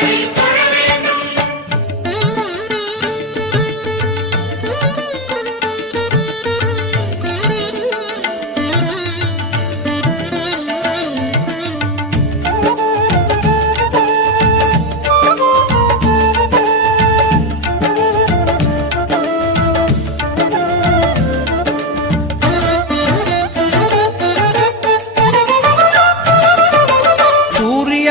சூரிய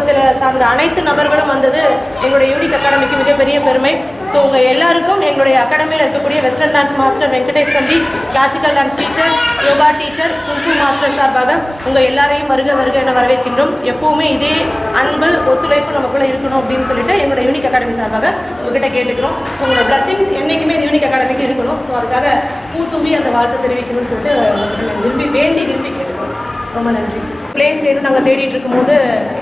சமூகத்தில் சார்ந்த அனைத்து நபர்களும் வந்தது எங்களுடைய யூனிக் அகாடமிக்கு மிகப்பெரிய பெருமை. ஸோ உங்கள் எல்லாருக்கும் எங்களுடைய அகாடமியில் இருக்கக்கூடிய வெஸ்டர்ன் டான்ஸ் மாஸ்டர் வெங்கடேஷ் தம்பி classical dance teacher yoga teacher kung fu master சார்பாக உங்கள் எல்லாரையும் வருக வருக என வரவேற்கின்றோம். எப்பவுமே இதே அன்பு ஒத்துழைப்பு நமக்குள்ளே இருக்கணும் அப்படின்னு சொல்லிட்டு எங்களுடைய யூனிக் அகாடமி சார்பாக உங்ககிட்ட கேட்டுக்கிறோம். ஸோ உங்களோட பிளஸிங்ஸ் என்றைக்குமே இந்த யூனிக் அகாடமிக்கு இருக்கணும். ஸோ அதுக்காக பூ தூவி அந்த வாழ்த்து தெரிவிக்கணும்னு சொல்லிட்டு விரும்பி வேண்டி விரும்பி கேட்டுக்கிறோம். ரொம்ப நன்றி. பிளேஸ் வேணும் நாங்கள் தேடிட்டு இருக்கும்போது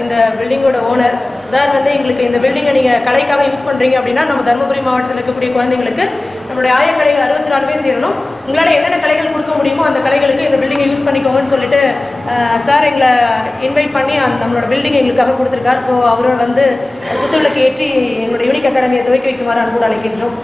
இந்த பில்டிங்கோட ஓனர் சார் வந்து எங்களுக்கு இந்த பில்டிங்கை நீங்கள் கலைக்காக யூஸ் பண்ணுறீங்க அப்படின்னா நம்ம தருமபுரி மாவட்டத்தில் இருக்கக்கூடிய குழந்தைங்களுக்கு நம்மளுடைய ஆயக்கலைகள் அறுபத்தி நாலுமே சேரணும். உங்களால் என்னென்ன கலைகள் கொடுக்க முடியுமோ அந்த கலைகளுக்கு இந்த பில்டிங்கை யூஸ் பண்ணிக்கோங்கன்னு சொல்லிட்டு சார் எங்களை இன்வைட் பண்ணி அந்த நம்மளோட பில்டிங்கை எங்களுக்காக கொடுத்துருக்கார். ஸோ அவரோட வந்து குத்துவிளக்கு ஏற்றி எங்களோட யூனிக் அகாடமியை துவக்கி வைக்குமாறு அன்போடு அழைக்கின்றோம்.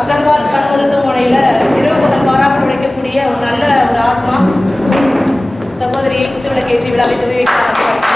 அகர்வால் கண் மருத்துவமனையில் இரவு பகல் பாராட்டு உழைக்கக்கூடிய ஒரு நல்ல ஒரு ஆத்மா சகோதரியை குத்துவிளக்கேற்றி விழாவை துவக்கி வைக்கிறார்.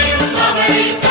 சூரிய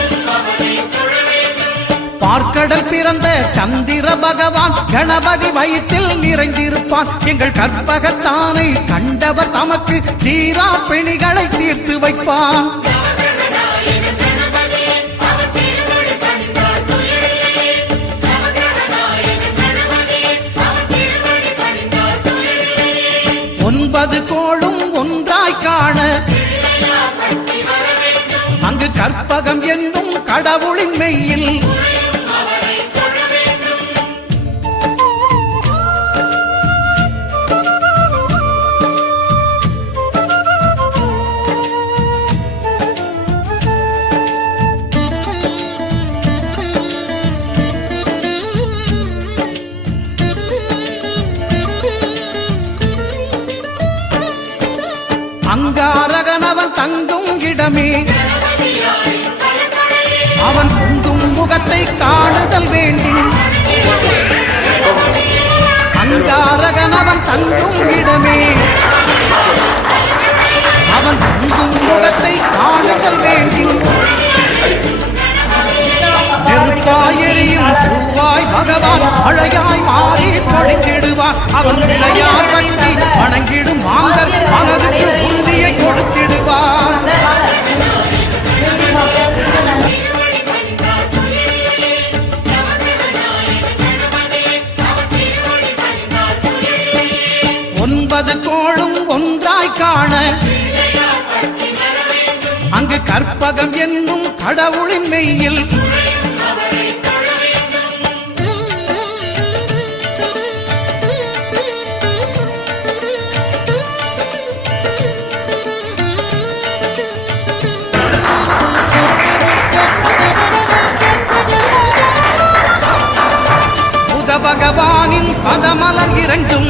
பார்க்கடல் பிறந்த சந்திர பகவான் கணபதி வயிற்றில் நிறைந்திருப்பான் எங்கள் கற்பகத்தானை கண்டவர் தமக்கு தீரா பிணிகளை தீர்த்து வைப்பான் ஒன்பது கோளும் ஒன்றாய் காண அங்கு கற்பகம் என்னும் கடவுளின் மெய்யில் முகத்தை காணுதல் வேண்டி. அங்காரகன் அவன் தங்கும் இடமே. அவன் தங்கும் முகத்தை காணுதல் வேண்டி. நெருப்பாயெறியும் பூவாய் பகவான் மழையாய் மாறி பொழிந்திடுவான். அவன் விளையார் பற்றி வணங்கிடும் மாந்தர் மனதுக்கு உறுதியை கொடுத்திடுவான். காண. அங்கு கற்பகம் என்னும் கடவுளின் மெய்யில் பகவானின் பதமலர் இரண்டும்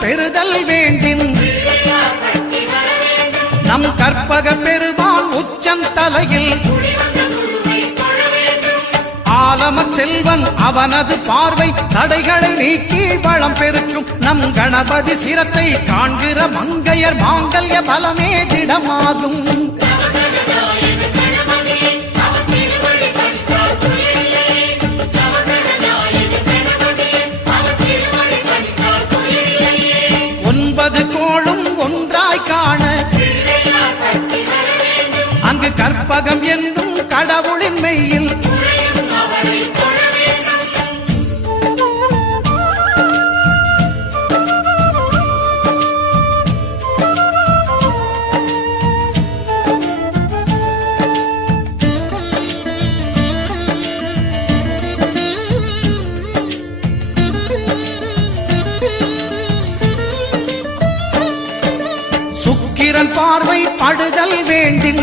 பெறுதல் வேண்டின் நம் கற்பக பெருமான் உச்சம் ஆலம செல்வன் அவனது பார்வை தடைகளை நீக்கி வளம் பெருக்கும் நம் கணபதி சிரத்தை காண்கிற மங்கையர் மாங்கல்ய பலமே திடமாகும். உலகம் என்றும் கடவுளின் மெய்யில் சுக்கிரன் பார்வை படுதல் வேண்டின்.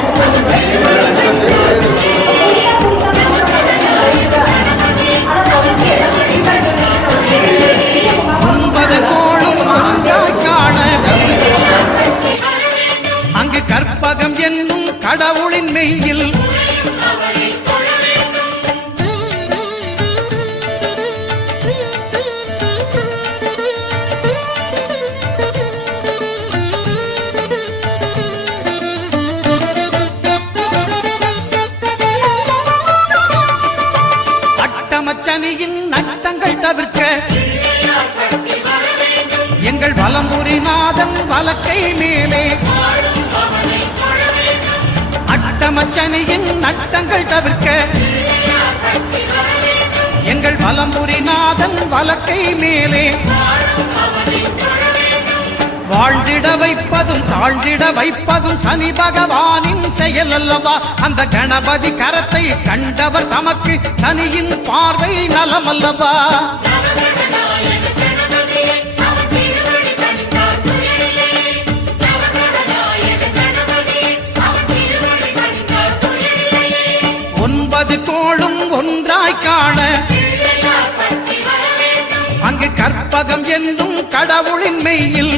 ஒன்பது எங்கள் வலக்கை மேலே. வாழ்ந்திட வைப்பதும் தாழ்ந்திட வைப்பதும் சனி பகவானின் செயல் அல்லவா? அந்த கணபதி கரத்தை கண்டவர் தமக்கு சனியின் பார்வை நலம் அல்லவா? ஒன்பது கோளும் அங்கு கற்பகம் என்னும் கடவுளின் மெய்யில்